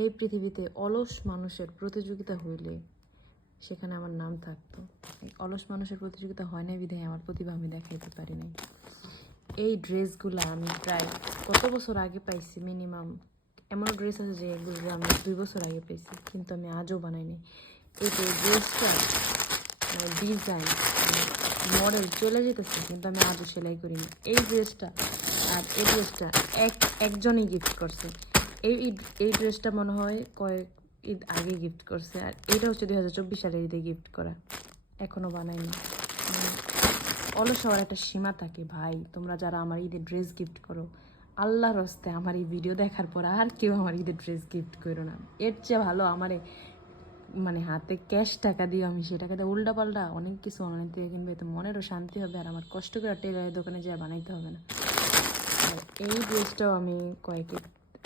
এই পৃথিবীতে অলস মানুষের প্রতিযোগিতা হইলে সেখানে আমার নাম থাকতো। এই অলস মানুষের প্রতিযোগিতা হয় না বিধায় আমার প্রতিভা আমি দেখাইতে পারি নাই। এই ড্রেসগুলো আমি প্রায় কত বছর আগে পাইছি মিনিমাম। এমন ড্রেস আছে যে এগুলো আমি দুই বছর আগে পেয়েছি কিন্তু আমি আজও বানাইনি এই যে ড্রেসটা ডিজাইন মডেল চলে যেতেছে, কিন্তু আমি আজও সেলাই করিনি এই ড্রেসটা আর এই ড্রেসটা এক, একজনই গিফট করছে। এই ঈদ- এই ড্রেসটা মনে হয় কয়েক ঈদ আগে গিফট করছে, আর এটা হচ্ছে দুই হাজার চব্বিশ সালের ঈদে গিফট করা। এখনও বানাইনি। মানে অলস হওয়ার একটা সীমা থাকে, ভাই, তোমরা যারা আমার ঈদের ড্রেস গিফট করো, আল্লাহর হস্তে আমার এই ভিডিও দেখার পর আর কেউ আমার ঈদের ড্রেস গিফট করো না। এর চেয়ে ভালো আমারে মানে হাতে ক্যাশ টাকা দিয়ে আমি, সে টাকাতে উল্টা পাল্টা অনেক কিছু অনলাইন থেকে কিনবে, এতে মনেরও শান্তি হবে, আর আমার কষ্ট করে টেলারের দোকানে যা বানাইতে হবে না। এই ড্রেসটাও আমি কয়েক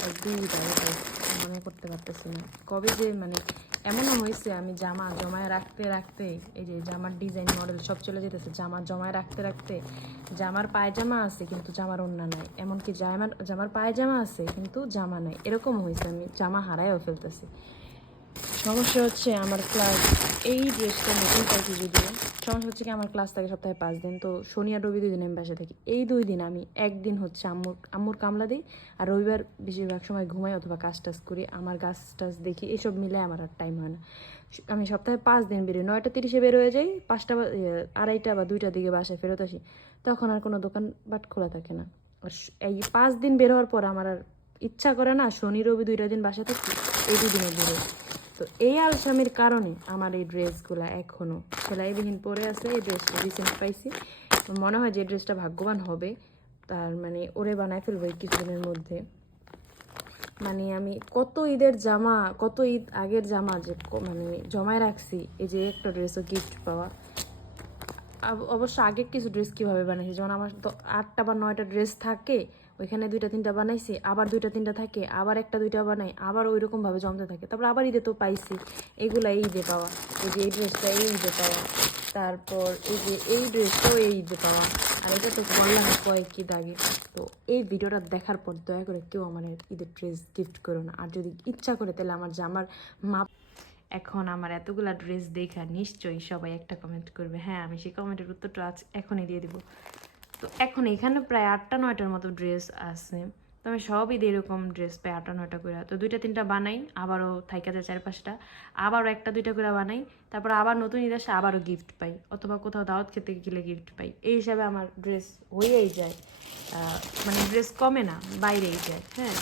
এক দুই ঈদ আগে পাইছি, মনে করতে পারতেছি না। কবে যে মানে এমনও হয়েছে আমি জামা জমায় রাখতে রাখতে এই যে জামার ডিজাইন মডেল সব চলে যেতেছে জামা জমায় রাখতে রাখতে জামার পায়জামা আছে কিন্তু জামার অন্য নাই। এমনকি জামার জামার পায়জামা আছে কিন্তু জামা নাই। এরকম হয়েছে আমি জামা হারাইও ফেলতেছি। সমস্যা হচ্ছে আমার ক্লাস এই ড্রেসটা নতুন পাইছি যদিও। সমস্যা হচ্ছে কি আমার ক্লাস থাকে সপ্তাহে পাঁচ দিন। তো শনি আর রবি দুই দিন আমি বাসা থাকি। এই দুই দিন আমি একদিন হচ্ছে আম্মুর আম্মুর কামলা দিই আর রবিবার বেশিরভাগ সময় ঘুমাই অথবা কাজ টাজ করি। আমার গাছ টাছ দেখি এইসব মিলে আমার আর টাইম হয় না। আমি সপ্তাহে পাঁচ দিন বেরোই। নয়টা তিরিশে বের হয়ে যাই, পাঁচটা আড়াইটা বা দুইটার দিকে বাসায় ফেরত আসি। তখন আর কোনো দোকান বাট খোলা থাকে না। আর এই পাঁচ দিন বের হওয়ার পর আমার আর ইচ্ছা করে না শনি, রবি দুইটা দিন বাসা থাকি, এই দুদিনে বেরোই। তো এই আলসামির কারণে আমার এই ড্রেসগুলো এখনও সেলাইবিহীন পরে আছে, এই ড্রেসটা রিসেন্ট পাইছি। মনে হয় যে ড্রেসটা ভাগ্যবান হবে। তার মানে ওরে বানায় ফেলব এই কিছুদিনের মধ্যে। মানে আমি কত ঈদের জামা, কত ঈদ আগের জামা যে মানে জমায় রাখছি, এই যে একটা ড্রেসও গিফট পাওয়া। অবশ্য আগে কিছু ড্রেস কীভাবে বানাইছি? যেমন আমার তো আটটা বা নয়টা ড্রেস থাকে ওইখানে দুইটা, তিনটা বানাইছি, আবার দুইটা, তিনটা থাকে, আবার একটা, দুইটা বানাই, আবার ওই রকম ভাবে জমতে থাকে। তারপর আবার ঈদে তো পাইছি। এগুলা এই ঈদে পাওয়া। এই যে এই ড্রেসটা এই ঈদে পাওয়া। তারপর এই যে এই ড্রেসটাও এই ঈদে পাওয়া। আর এটা তো বললাম কয়েক ঈদ দাগে। তো এই ভিডিওটা দেখার পর দয়া করে কেউ আমার ঈদের ড্রেস গিফট করো না। আর যদি ইচ্ছা করে তাহলে আমার জামার মাপ এখন আমার এতগুলা ড্রেস দেখা, নিশ্চয়ই সবাই একটা কমেন্ট করবে। হ্যাঁ আমি সেই কমেন্টের উত্তরটা আজ এখনই দিয়ে দিব। তো এখন এখানে প্রায় আটটা, নয়টার মতো ড্রেস আছে। তো আমি সবই এরকম ড্রেস পাই আটটা, নয়টা করে। তো দুইটা, তিনটা বানাই, আবারও থাইকা যায় চার পাঁচটা আবারও একটা, দুইটা করে বানাই। তারপর আবার নতুন ঈদ আসে, আবারও গিফট পাই। অথবা কোথাও দাওয়াত খেতে গেলে গিফট পাই। এই হিসাবে আমার ড্রেস হয়েই যায়। মানে ড্রেস কমে না, বাইরেই যায়। হ্যাঁ?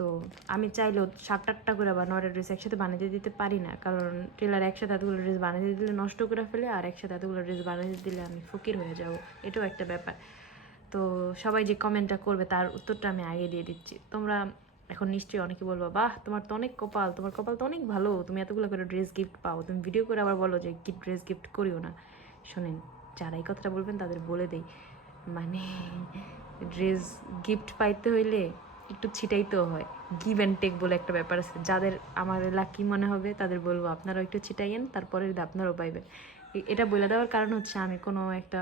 তো আমি চাইলেও সাত আটটা করে বা নয়টা ড্রেস একসাথে বানিয়ে দিতে পারি না। কারণ টেলার একসাথে এতগুলো ড্রেস বানিয়ে দিলে নষ্ট করে ফেলে, আর একসাথে এতগুলো ড্রেস বানিয়ে দিলে আমি ফকির হয়ে যাব। এটাও একটা ব্যাপার। তো সবাই যে কমেন্টটা করবে তার উত্তরটা আমি আগে দিয়ে দিচ্ছি। তোমরা এখন নিশ্চয়ই অনেকে বলব, বাহ, তোমার তো অনেক কপাল, তোমার কপাল তো অনেক ভালো, তুমি এতগুলো করে ড্রেস গিফট পাও। তুমি ভিডিও করে আবার বলো যে কি ড্রেস গিফট করিও না। শোনেন, যারা এই কথাটা বলবেন তাদের বলে দেই। মানে ড্রেস গিফট পাইতে হইলে একটু ছিটাইতেও হয়। গিভ অ্যান্ড টেক বলে একটা ব্যাপার আছে। যাদের আমার লাকি মনে হবে, তাদের বলব, আপনারাও একটু ছিটাইয়েন তারপরে আপনারাও পাইবেন। এটা বলে দেওয়ার কারণ হচ্ছে, আমি কোনো একটা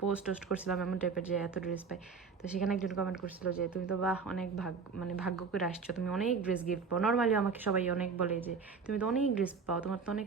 পোস্ট টোস্ট করছিলাম এমন টাইপের যে এত ড্রেস পাই। তো সেখানে একজন কমেন্ট করছিল যে, তুমি তো বাহ, অনেক ভাগ মানে ভাগ্য করে আসছো। তুমি অনেক ড্রেস গিফট পাও। নর্মালি আমাকে সবাই অনেক বলে যে, তুমি তো অনেক ড্রেস পাও, তোমার তো অনেক